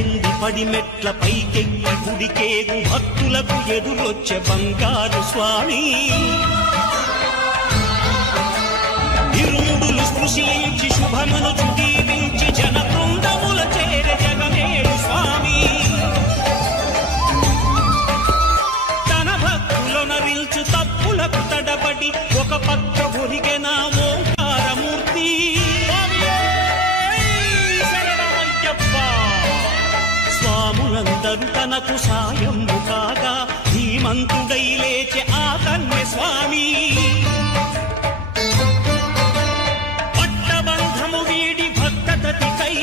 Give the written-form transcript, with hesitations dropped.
చెంది 10 మెట్ల పైకెక్కి గుడికేగు భక్తులకు ఎదురొచ్చే బంగారు స్వామి ఇరుముడులు స్పృశించి శుభమును దీవించి జన బృందముల చేరే జగమేలు స్వామి తన భక్తులొనరిల్చు తప్పులకు తడబడి ఒక పక్క ఒరిగెన ఓంకారమూర్తి స్వాములందరూ తనకు సాయము కాగా ధీమంతుడై లేచే ఆ కన్య స్వామి పట్టబంధము వీడి భక్తతతికై